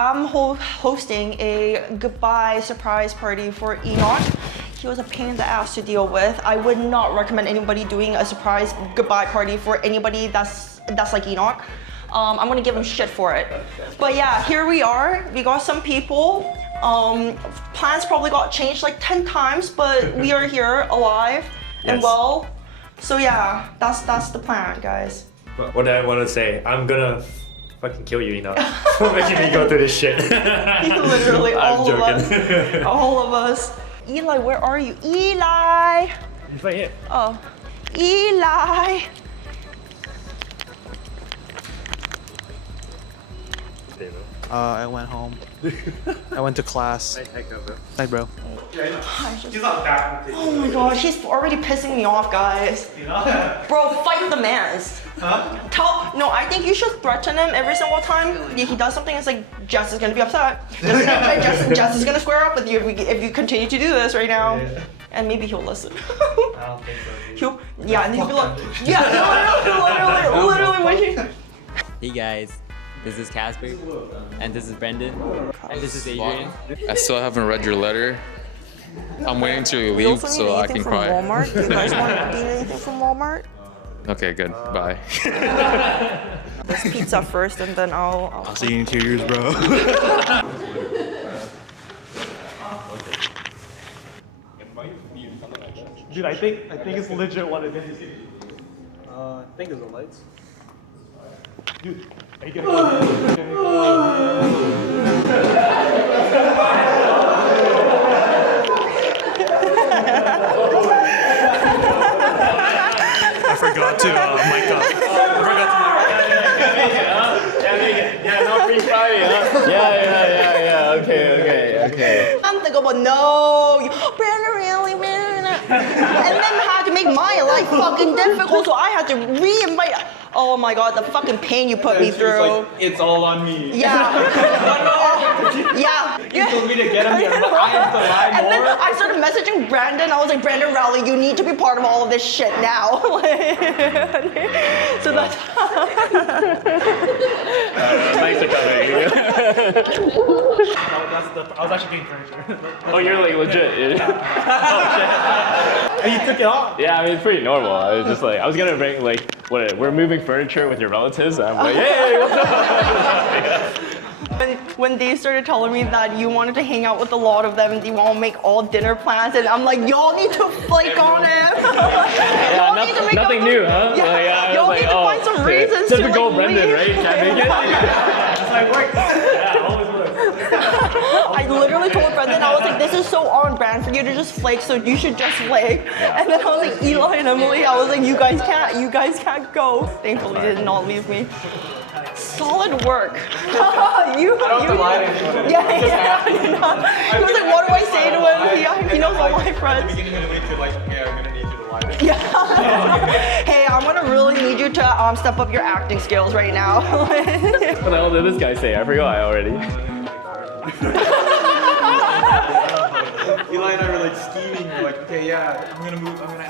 I'm hosting a goodbye surprise party for Enoc. He was a pain in the ass to deal with. I would not recommend anybody doing a surprise goodbye party for anybody that's like Enoc. I'm gonna give him shit for it. But yeah, here we are. We got some people. Plans probably got changed like 10 times, but we are here alive and well. So yeah, that's the plan, guys. What I want to say, I'm gonna fucking kill you, Enoc, for making me go through this shit. Literally all of us. All of us. Eli, where are you? Eli! He's right here. Oh. Eli! I went home. I went to class. Hi, bro. Oh my gosh, he's already pissing me off, guys. Bro, fight the mans. Huh? No, I think you should threaten him every single time he does something. It's like, Jess is gonna be upset. Jess is gonna square up with you if you continue to do this right now. Yeah. And maybe he'll listen. I don't think so. Yeah, and he'll be like, yeah, literally when he... Hey guys, this is Casper, and this is Brendan, and this is Adrian. I still haven't read your letter. I'm waiting till you leave so I can cry. Walmart? Do you guys want to need anything from Walmart? Okay, good. Bye. This pizza first, and then I'll see you in 2 years, bro. Dude, I think it's legit what it is. I think it's the lights. Dude, are you gonna I forgot to mic up. I forgot to mic up. Yeah, not free Friday, huh? Yeah. Okay. I'm thinking about no, Brandon really, and then had to make my life fucking difficult, so I had to re-invite. Oh my god, the fucking pain you put me through. Like, it's all on me. Yeah. Yeah. You told me to get him here, but I have to lie more. And then I started messaging Brandon. I was like, Brandon Rowley, you need to be part of all of this shit now. So that's. Thanks for coming. I was actually getting furniture. Oh, you're like legit. Oh shit. And you took it off. Yeah, I mean it's pretty normal. I was just like, I was gonna bring like, what? We're moving furniture with your relatives. And I'm like, hey, what's up? When they started telling me that you wanted to hang out with a lot of them and you want to make all dinner plans, and I'm like, y'all need to flake on him. Yeah, nothing new, huh? Yeah, like, y'all need to find some reasons to typical like, Brendan, leave. right? Can't make it. It's like work. Yeah, always works. I literally told Brendan, I was like, this is so on brand for you to just flake, so you should just flake. Yeah. And then I was like, Eli and Emily, I was like, you guys can't go. Thankfully, they did not leave me. Solid work. I don't have to lie to anyone. Yeah. He was like, what do I say to him? He knows all my friends. At the beginning of the week, you're like, okay, I'm gonna need you to lie to me. Yeah. Hey, I'm gonna really need you to step up your acting skills right now. What the hell did this guy say? I forgot already. Eli and I were like scheming. We're like, okay, yeah, we're gonna move furniture.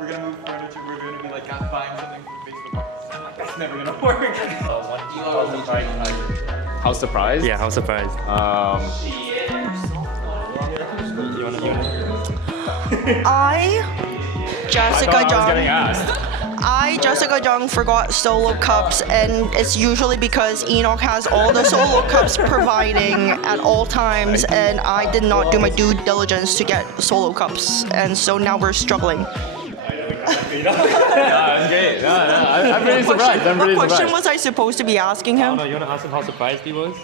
We're gonna be like buying something for Facebook. That's never gonna work. House surprise? Yeah, house surprise. You wanna? Jessica Jung. Jung forgot solo cups, and it's usually because Enoc has all the solo cups providing at all times, and I did not do my due diligence to get solo cups, and so now we're struggling. That's great. I'm pretty surprised. What question was I supposed to be asking him? You wanna ask him how surprised he was?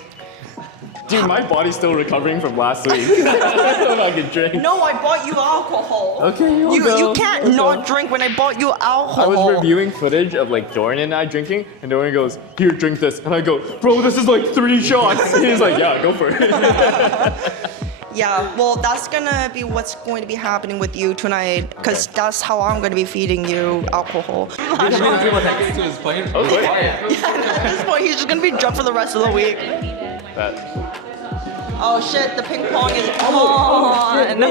Dude, my body's still recovering from last week. I can drink. No, I bought you alcohol. Okay, you can't not drink when I bought you alcohol. I was reviewing footage of like Dorian and I drinking, and Dorian goes, "Here, drink this," and I go, "Bro, this is like 3 shots." And he's like, "Yeah, go for it." Yeah, well, that's gonna be what's going to be happening with you tonight, because that's how I'm gonna be feeding you alcohol. People texting to his plane. Yeah, at this point, he's just gonna be drunk for the rest of the week. Oh shit, the ping pong is on. Do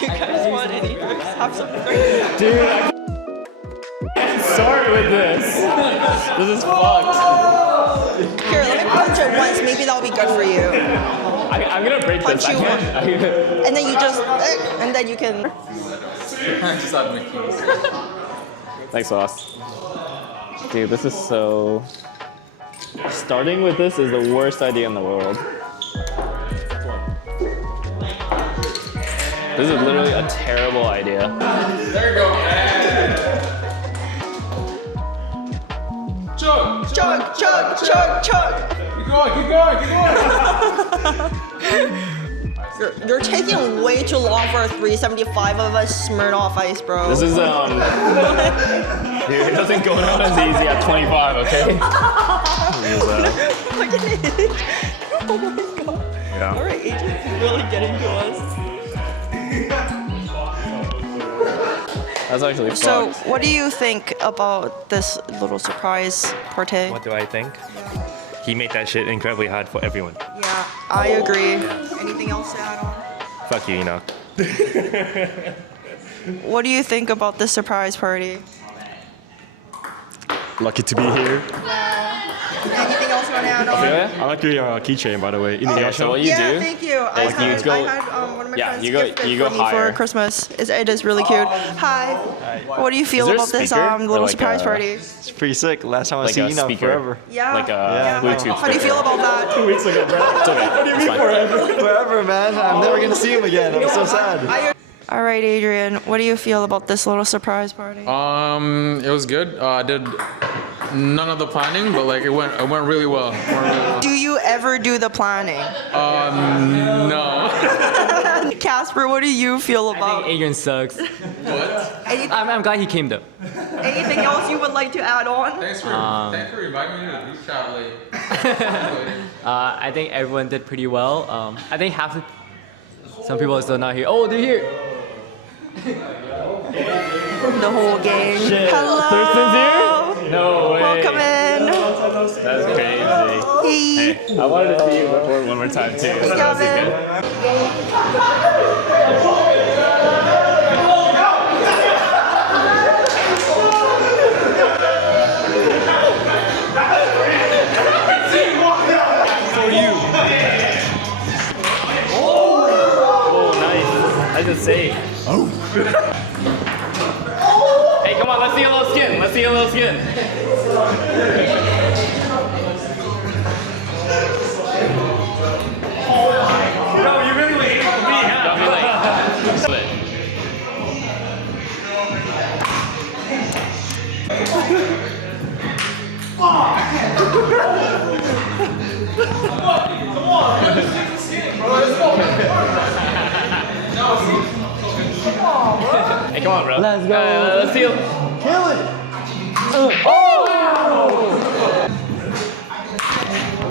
you guys want any drinks? Have some drinks. Dude, I can't start with this. This is fucked. Here, let me punch it once. Maybe that'll be good for you. I'm gonna break Punch this. I you can't. And then you just, and then you can. Just out of my keys. Thanks, Sauce. Dude, this is so. Starting with this is the worst idea in the world. This is literally a terrible idea. There you go, man. Chug. Chug, chug, chug, chug. Keep going, keep going, keep going. You're taking way too long for a 375 of a Smirnoff Ice, bro. This is Dude, it doesn't go down as easy at 25, okay? Look at it. Oh my god. Yeah. Alright, Agent's really getting to us. That's actually fucked. So, what do you think about this little surprise party? What do I think? He made that shit incredibly hard for everyone. Yeah, I agree. Anything else to add on? Fuck you, Enoch. What do you think about this surprise party? Lucky to be here. Anything else you want to add on? Yeah? I like your keychain, by the way. Okay, so what you Yeah, do? thank you. I is you had, go- I had one of my yeah, friends you go- gift it you go for me higher. for Christmas. It is really cute. Hi. What do you feel there a about this speaker? Or little like surprise a- party? It's pretty sick. Last time I Like see a Enoch speaker. forever. Yeah. Like a yeah. Bluetooth How do you feel about that? 2 weeks ago, bro. It's okay. What do you mean forever? Forever, man. I'm never gonna see him again. I'm so sad. All right, Adrian. What do you feel about this little surprise party? It was good. I did none of the planning, but like it went really well. Do you ever do the planning? No. Casper, what do you feel I about? think Adrian sucks. Anything, I'm glad he came though. anything else you would like to add on? Thanks for reminding me to do chat late. I think everyone did pretty well. I think some people are still not here. Oh, they're here. The whole gang. Hello. Thurston's here? No way. Welcome in. That's crazy. Hey. Hey, I wanted to see you perform one more time too. So that was Gavin. good. Oh, nice. Nice and safe. Oh. Hey, come on, let's see a little skin. Let's see a little skin. No, you really waiting for me, huh? Don't be like, split. Hey, come on, bro. Let's go. Let's see. Kill it.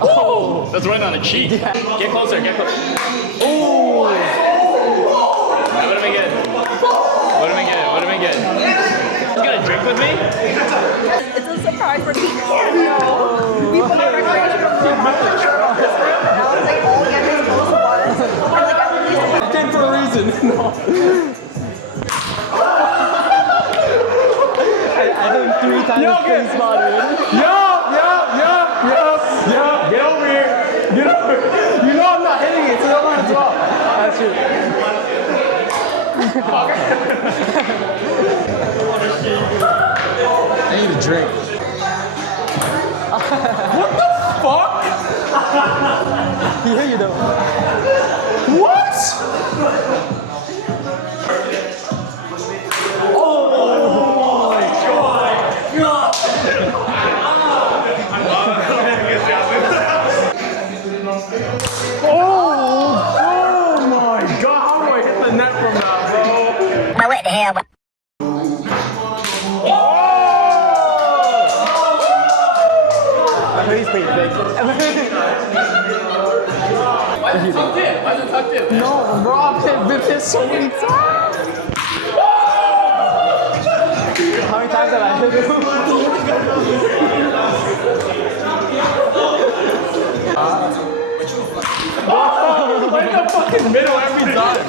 Oh! That's right on the cheek. Get closer, get closer. Oh! That would have been good. Would have been good, would have been good. You gonna drink with me? It's a surprise for people. We put our recreation room on the shirt off this room. Now it's like all Gavin's clothes was. We're like, at least Came for a reason. No. I think 3 times been spotted. Yo! Get over here. Get over here. You know I'm not hitting it, so don't want to drop. That's true. I need a drink. He hit you though. Oh my god, how do I hit the net from that, bro? Now what the hell? I heard he's pretty big. Why is it tucked in? Why is it tucked in? No, bro, I've been hit so many times. How many times have I hit him? Right in the fucking middle every time.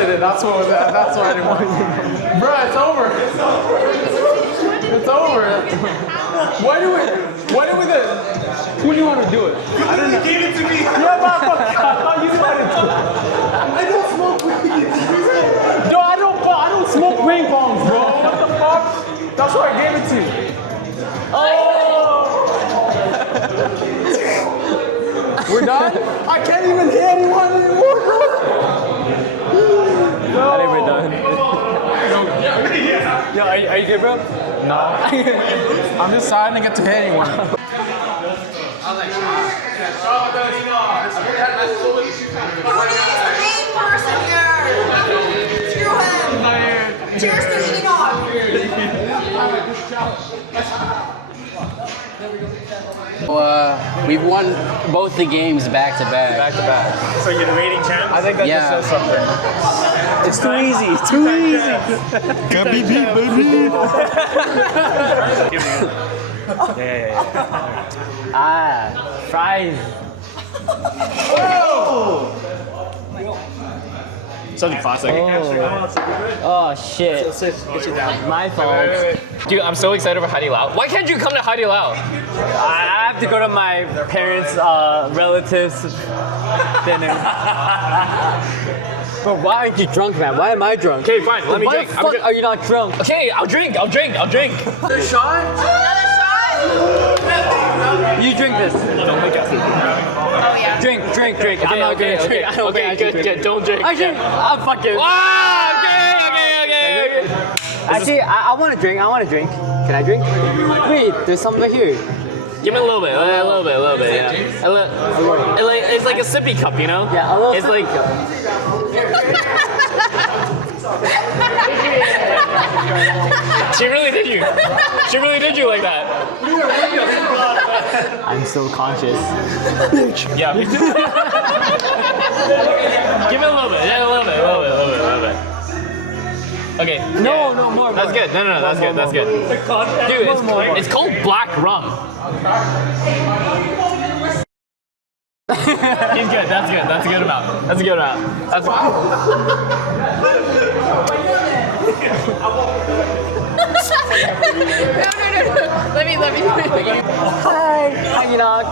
wanted it. That's what I didn't want. Bruh, it's over. It's over. Why do we who do you want to do it? I don't know. Gave it to me. Yeah, but I thought you wanted to. I don't smoke weed. Yo, I don't smoke ring bongs, bro. What the fuck? That's why I gave it to you. Oh! We're done? I can't even hit anyone anymore, bro. No. I think we're done. Yo, are you good, bro? No. I'm just sad I didn't get to hit anyone. Who's the main person here? Screw him. Cheers to Enoc. We've won both the games back to back. Back to back. So you're the reigning champ? I think that Yeah. just says something. It's too easy. It's too easy. Can't be beat, baby. Ah, fries. Such a classic. Oh shit. My fault. Dude, I'm so excited for Haidi Lao. Why can't you come to Haidi Lao? I have to go to my parents' relatives dinner. But why aren't you drunk, man? Why am I drunk? Okay, fine. Let me Why drink. the fuck are you not drunk? Okay, I'll drink. Another shot? You drink this. Don't make us. Oh yeah. Drink. I'm not gonna drink. I don't think I should drink. Don't drink. Actually, I'm fucking. Okay. Actually, I want to drink. Can I drink? Wait, there's something right here. Give me a little bit, yeah. It's like a sippy cup, you know? Yeah, a little It's sippy like. She really did you. She really did you like that. I'm so conscious. Yeah. Give me a little bit. Yeah, a little bit. Okay. No, more. That's good. No, that's good. Dude, it's called black rum. He's good. That's good. That's a good amount. That's No. Let me. Hi, Enoc.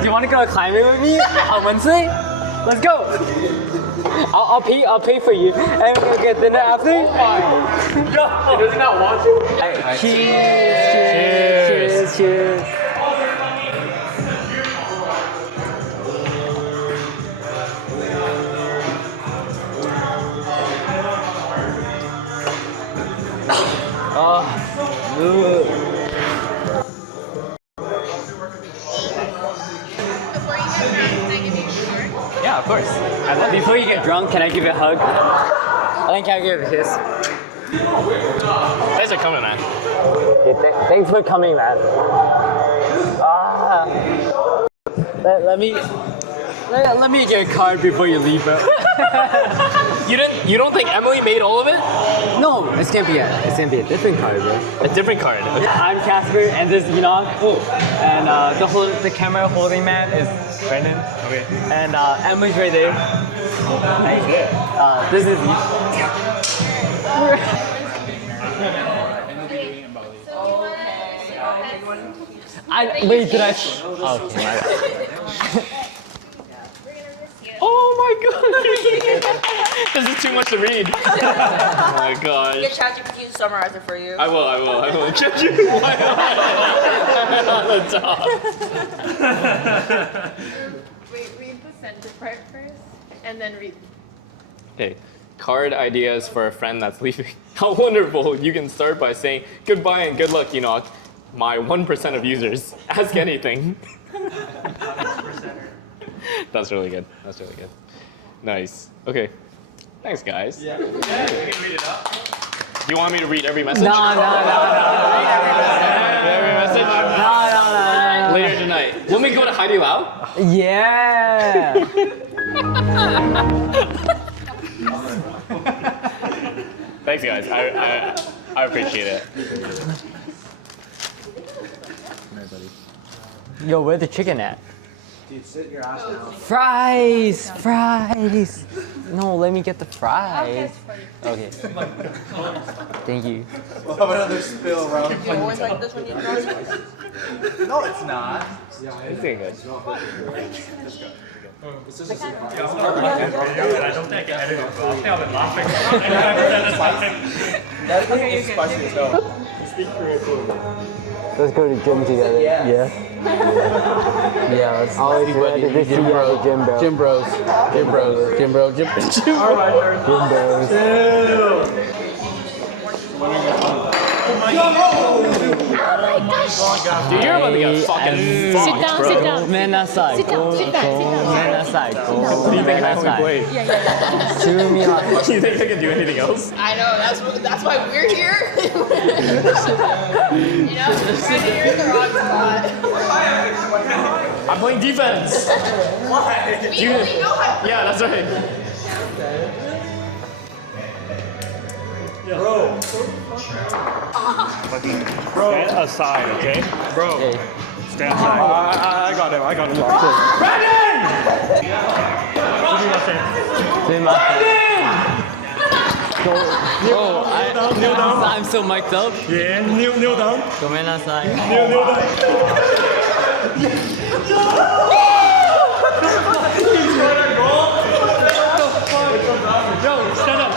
Do you want to go climbing with me on Wednesday? Let's go. I'll pay for you, and we'll get dinner after. Does he not want you? Cheers. Yeah, of course. Before you get drunk, can I give you a hug? I think I'll give you a kiss. Thanks for coming, man. Thanks for coming, man. Let me get a card before you leave, bro. You don't think Emily made all of it? No, it can't be a different card, bro. A different card. Okay. I'm Casper, and this is Enoc. And the camera holding man is Brendan. Okay. And Emily's right there. This is me. Wait, did I? Okay, my bad. Oh my god! This is too much to read. Oh my gosh. Get ChatGPT to summarize it for you. I will. Check you on the top. Wait, read the center part first, and then read. Okay. Card ideas for a friend that's leaving. How wonderful! You can start by saying goodbye and good luck, Enoc. My 1% of users. Ask anything. That's really good. Nice. Okay. Thanks, guys. Yeah. We can read it up. Do you want me to read every message? No. Every message? No. Later tonight. When we go to Haidi Lao? Yeah. Thanks, guys. I appreciate it. Yo, where's the chicken at? Dude, sit your ass down. Fries! Fries! No, let me get the fries. Okay. Thank you. We'll have another spill around. Always like this when you draw. No, it's not. It's pretty good. I don't think I can edit it, but I think I've been laughing. 95% of the time. That thing is spicy as hell. Let's go to gym together. Yeah. Yeah, let's always ready to see you at the gym, bro. Gym bros. Gym bros. Gym bro. Gym bros. Gym bros. Dude, you're about to get fucking Sit down, bro. sit down. Man aside. Sit down, sit down, sit down. Man aside. What do you think I can play? Do me like. Do you think I can do anything else? I know, that's why we're here. You know, right here in the wrong spot. I'm playing defense. We know how. Yeah, that's right. Stand aside, okay? Bro, stand aside. I got him. I got him. I'm so mic'd up. Yeah, kneel down. Go man aside. Kneel down. Yo, stand up.